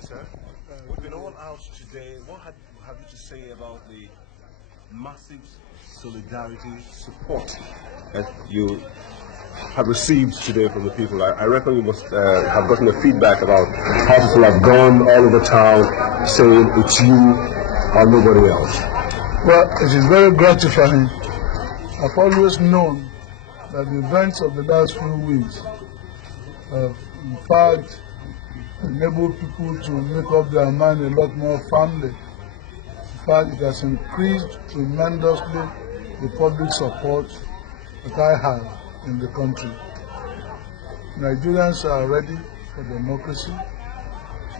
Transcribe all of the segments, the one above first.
day, sir. We've been all out today. What have you to say about the massive solidarity support that you have received today from the people? I reckon you must have gotten a feedback about how people have gone all over town saying it's you or nobody else. Well, it is very gratifying. I've always known that the events of the last few weeks have, in fact, enabled people to make up their mind a lot more firmly. In fact, it has increased tremendously the public support that I have in the country. Nigerians are ready for democracy.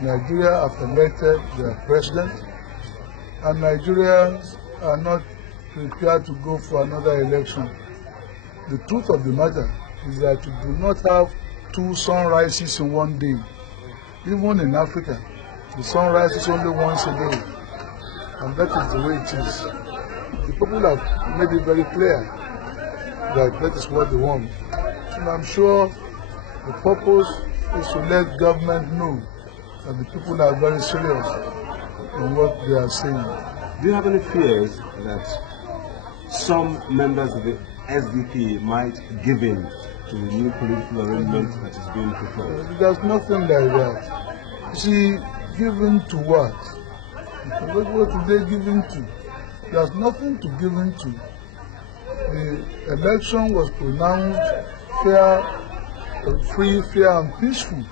Nigeria have elected their president, and Nigerians are not prepared to go for another election. The truth of the matter is that we do not have two sunrises in one day. Even in Africa, the sun rises only once a day, and that is the way it is. The people have made it very clear that that is what they want. And I'm sure the purpose is to let government know that the people are very serious in what they are saying. Do you have any fears that some members of the SDP might give in to the new political arrangement that is being proposed? There's nothing like that. You see, given to what? What are they giving to? There's nothing to give in to. The election was pronounced fair, free, fair, and peaceful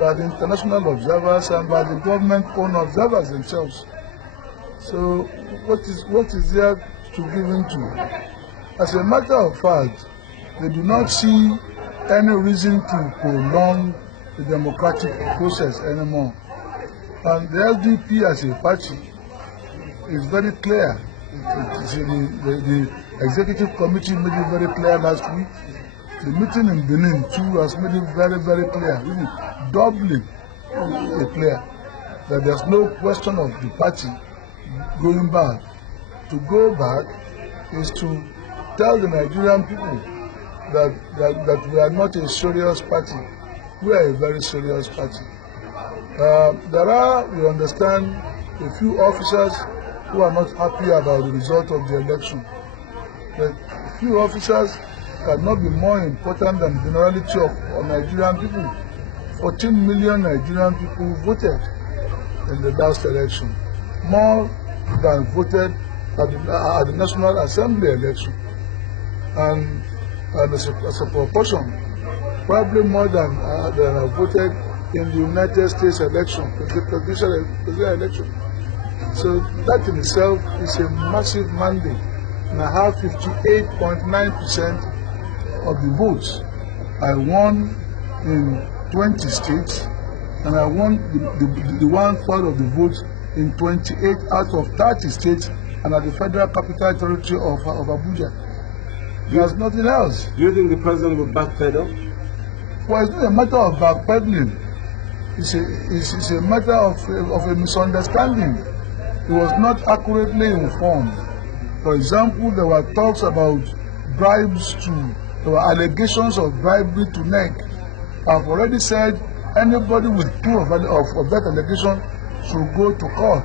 by the international observers and by the government-owned observers themselves. So, what is there to give in to? As a matter of fact, they do not see any reason to prolong the democratic process anymore. And the SDP as a party is very clear. The executive committee made it very clear last week. The meeting in Benin too has made it very, very clear, really doubly clear, that there's no question of the party going back. To go back is to tell the Nigerian people that we are not a serious party. We are a very serious party. There are, we understand, a few officers who are not happy about the result of the election. But a few officers cannot be more important than the generality of Nigerian people. 14 million Nigerian people voted in the last election, more than voted at the National Assembly election. And as a proportion, probably more than have voted in the United States election, the presidential election. So that in itself is a massive mandate. And I have 58.9% of the votes. I won in 20 states, and I won the 1/3 of the votes in 28 out of 30 states, and at the Federal Capital Territory of Abuja. There's nothing else. Do you think the president will backpedal? Well, it's not a matter of backpedaling. It's a matter of a misunderstanding. He was not accurately informed. For example, there were talks about bribes there were allegations of bribery to NEC. I've already said anybody with proof of that allegation should go to court.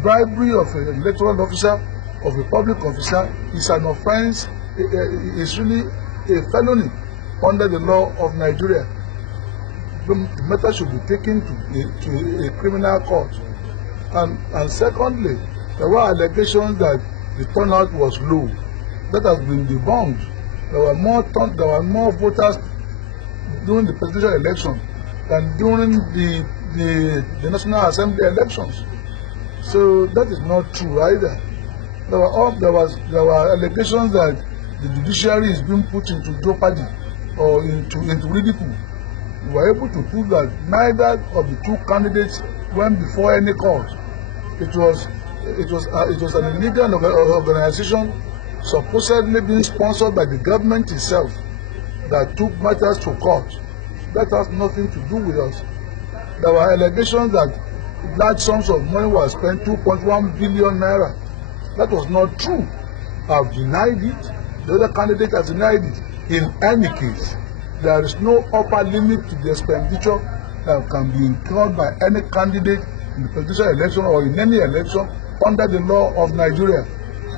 Bribery of an electoral officer, of a public officer, is an offense. It's really a felony under the law of Nigeria. The matter should be taken to a criminal court. And secondly, there were allegations that the turnout was low. That has been debunked. There were more voters during the presidential election than during the National Assembly elections. So that is not true either. There were allegations that the judiciary is being put into jeopardy or into ridicule. We were able to prove that neither of the two candidates went before any court. It was an illegal organization supposedly being sponsored by the government itself that took matters to court. That has nothing to do with us. There were allegations that large sums of money were spent, 2.1 billion naira. That was not true. I've denied it. The other candidate has denied it. In any case, there is no upper limit to the expenditure that can be incurred by any candidate in the presidential election or in any election under the law of Nigeria.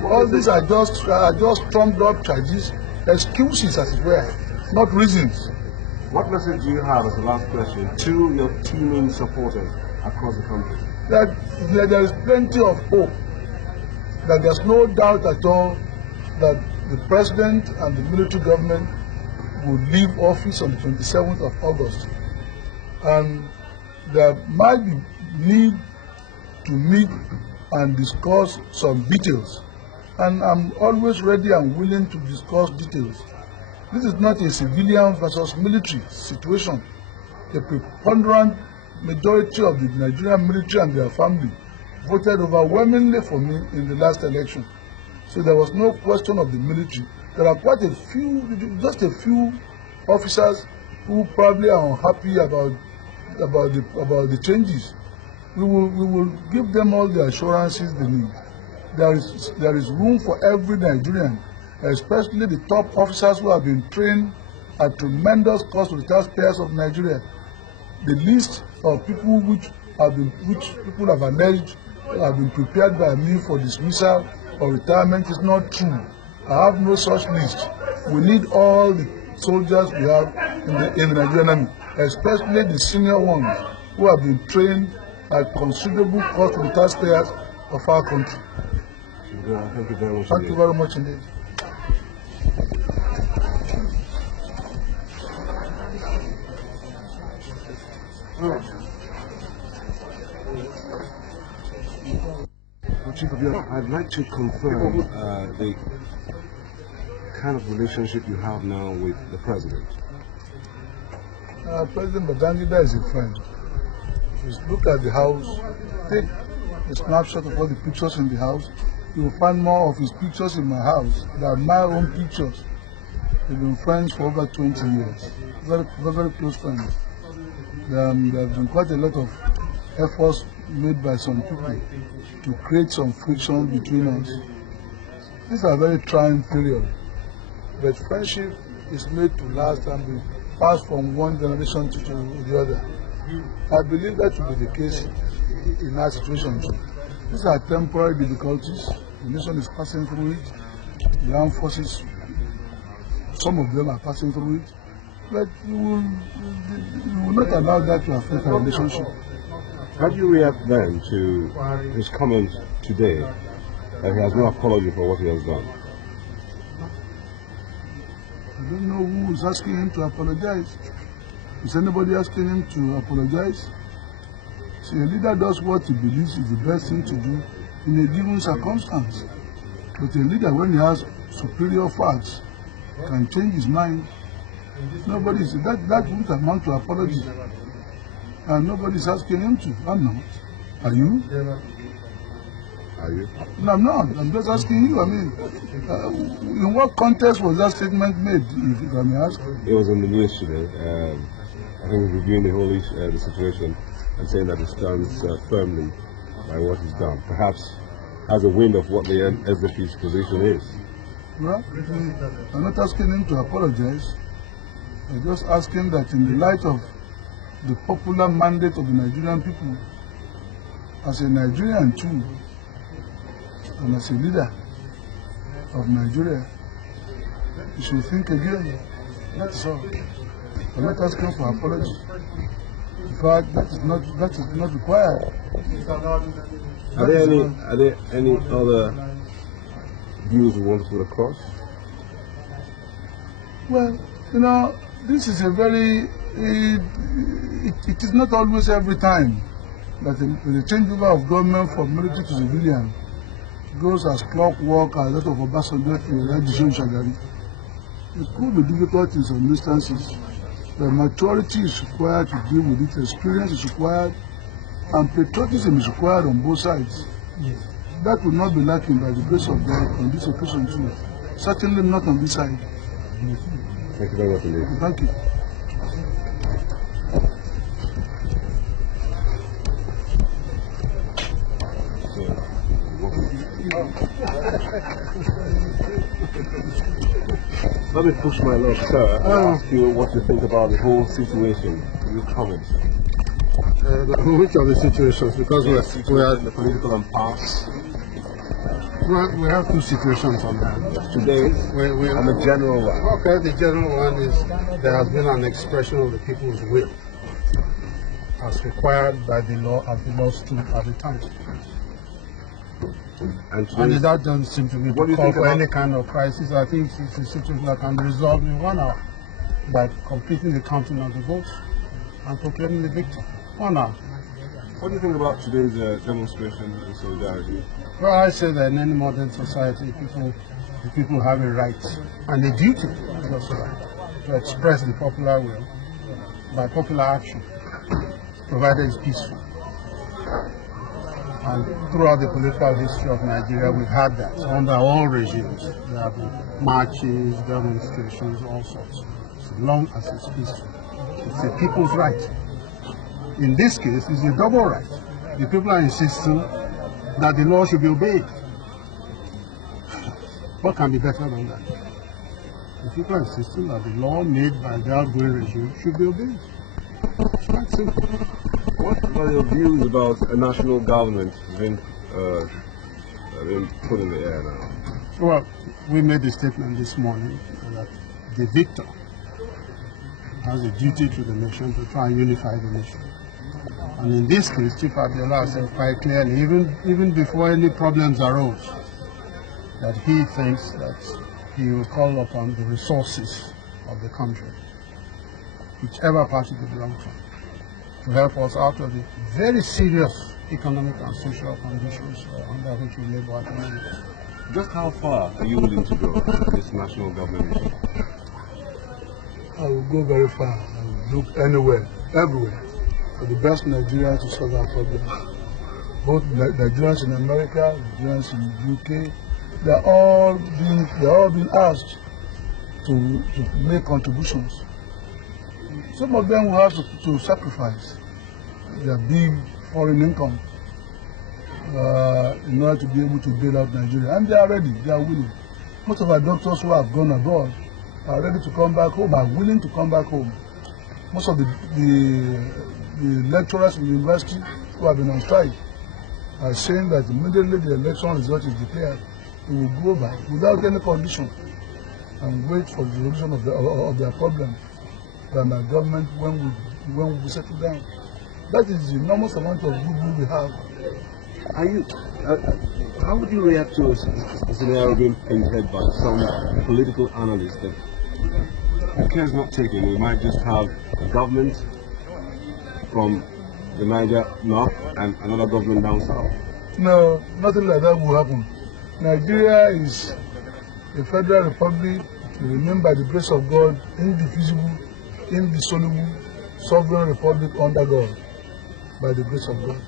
All these are just trumped up charges, excuses as it were, not reasons. What message do you have, as the last question, to your teeming supporters across the country? That there is plenty of hope, that there's no doubt at all that the president and the military government will leave office on the 27th of August. And there might be need to meet and discuss some details. And I'm always ready and willing to discuss details. This is not a civilian versus military situation. The preponderant majority of the Nigerian military and their family voted overwhelmingly for me in the last election. So there was no question of the military. There are quite a few, just a few officers who probably are unhappy about the changes. We will give them all the assurances they need. There is room for every Nigerian, especially the top officers who have been trained at tremendous cost to the taxpayers of Nigeria. The list of people which people have alleged have been prepared by me for dismissal or retirement is not true. I have no such list. We need all the soldiers we have in the Nigerian army, especially the senior ones who have been trained at considerable cost to the taxpayers of our country. Thank you very much. Thank you very much indeed. Chief of Your, I'd like to confirm the kind of relationship you have now with the president. President Babangida is a friend. If you look at the house, take a snapshot of all the pictures in the house, you will find more of his pictures in my house than my own pictures. We've been friends for over 20 years, very close friends. There have been quite a lot of efforts made by some people to create some friction between us. These are very trying period, but friendship is made to last and be passed from one generation to the other. I believe that will be the case in our situation too. These are temporary difficulties. The nation is passing through it. The armed forces, some of them are passing through it. But we will not allow that to affect our relationship. How do you react then to his comment today that he has no apology for what he has done? I don't know who is asking him to apologize. Is anybody asking him to apologize? See, a leader does what he believes is the best thing to do in a given circumstance. But a leader, when he has superior facts, can change his mind. Nobody is that won't amount to apology. And nobody is asking him to. I'm not. Are you? Are you? No, I'm not. I'm just asking you. I mean, in what context was that statement made, if I may ask? It was in the news today. I think he's reviewing the whole the situation and saying that he stands firmly by what he's done. Perhaps has a wind of what the SDP's position is. Well, I'm not asking him to apologize. I'm just asking that in the light of the popular mandate of the Nigerian people, as a Nigerian too, and as a leader of Nigeria, you should think again. That's all. I'm not asking for apology. In fact, that is not required. Are there any other views you want to put across? Well, you know, this is a very it is not always every time that the changeover of government from military to civilian goes as clockwork as that of Obasanjo to Rajishon Shagari. It could be difficult in some instances. The maturity is required to deal with it, experience is required, and patriotism is required on both sides. Yes. That will not be lacking by the grace of God on this occasion too. Certainly not on this side. Thank you very much indeed. Thank you. Let me push my luck, sir. I'll ask you what you think about the whole situation. your comments? Which of the situations? Because we are The political impasse. we have two situations on that. Today, We and the general one. Okay, the general one is there has been an expression of the people's will as required by the law as the law stood at the time. And that doesn't seem to be the call for any kind of crisis. I think it's a situation that can be resolved in 1 hour by completing the counting of the votes and proclaiming the victor. 1 hour. What do you think about today's demonstration and solidarity? Well, I say that in any modern society, people have a right and a duty to express the popular will by popular action, provided it's peaceful. And throughout the political history of Nigeria, we've had that under all regimes. There have been marches, demonstrations, all sorts. As long as it's peaceful, it's a people's right. In this case, it's a double right. The people are insisting that the law should be obeyed. What can be better than that? The people are insisting that the law made by the outgoing regime should be obeyed. It's quite simple. What are your views about a national government being put in the air now? Well, we made a statement this morning that the victor has a duty to the nation to try and unify the nation. And in this case, Chief Abiola said quite clearly, even before any problems arose, that he thinks that he will call upon the resources of the country, whichever party they belong to help us out of the very serious economic and social conditions under which we live at the moment. Just how far are you willing to go with this national government? I will go very far. I will look anywhere, everywhere, for the best Nigeria to solve our problems. Both Nigerians in America, Nigerians in the UK, they're all being asked to make contributions. Some of them will have to sacrifice their big foreign income in order to be able to bail out Nigeria. And they are ready, they are willing. Most of our doctors who have gone abroad are ready to come back home, are willing to come back home. Most of the lecturers in the university who have been on strike are saying that immediately the election result is declared, they will go back without any condition and wait for the solution of their problem by my government when we settle down. That is the enormous amount of goodwill we have. How would you react to a scenario being painted by some political analysts that the care is not taken? We might just have a government from the Niger north and another government down south. No, nothing like that will happen. Nigeria is a federal republic, remain by the grace of God, indivisible, indissoluble, sovereign republic under God, by the grace of God.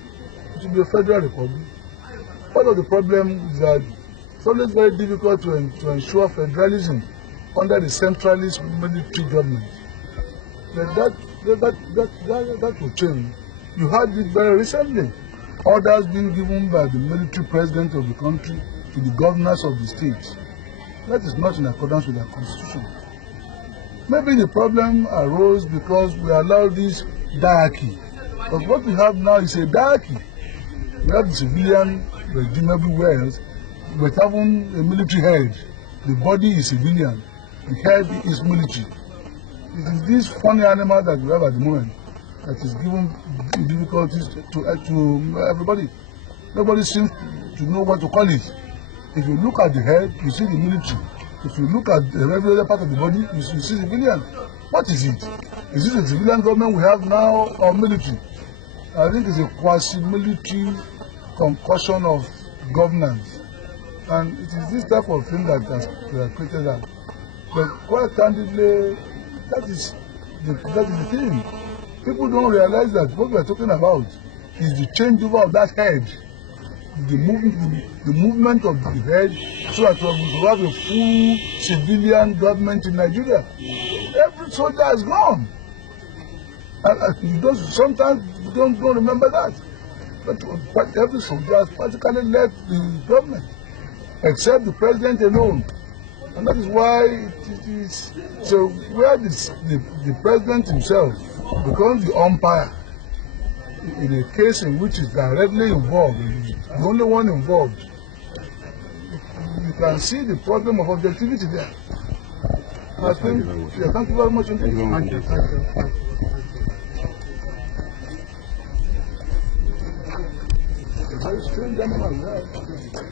It will be a federal republic. Part of the problem is that it's always very difficult to ensure federalism under the centralist military government. But that will change. You had it very recently. Orders being given by the military president of the country to the governors of the states. That is not in accordance with our constitution. Maybe the problem arose because we allowed this diarchy. But what we have now is a diarchy. We have the civilian regime everywhere else, but having a military head. The body is civilian, the head is military. It is this funny animal that we have at the moment that is giving difficulties to everybody. Nobody seems to know what to call it. If you look at the head, you see the military. If you look at the regular part of the body, you see civilian. What is it? Is it a civilian government we have now or military? I think it's a quasi-military concussion of governance. And it is this type of thing that has created that. But quite candidly, that is the thing. People don't realize that what we are talking about is the changeover of that head. The movement of the head so that we have a full civilian government in Nigeria. Every soldier is gone. Sometimes you don't remember that. But every soldier has practically left the government, except the president alone. And that is why it is so where the president himself becomes the umpire in a case in which is directly involved, the only one involved. You can see the problem of objectivity there. I think, yeah, thank you very much indeed. Thank you. Thank you. Thank you. A very strange gentleman, yeah.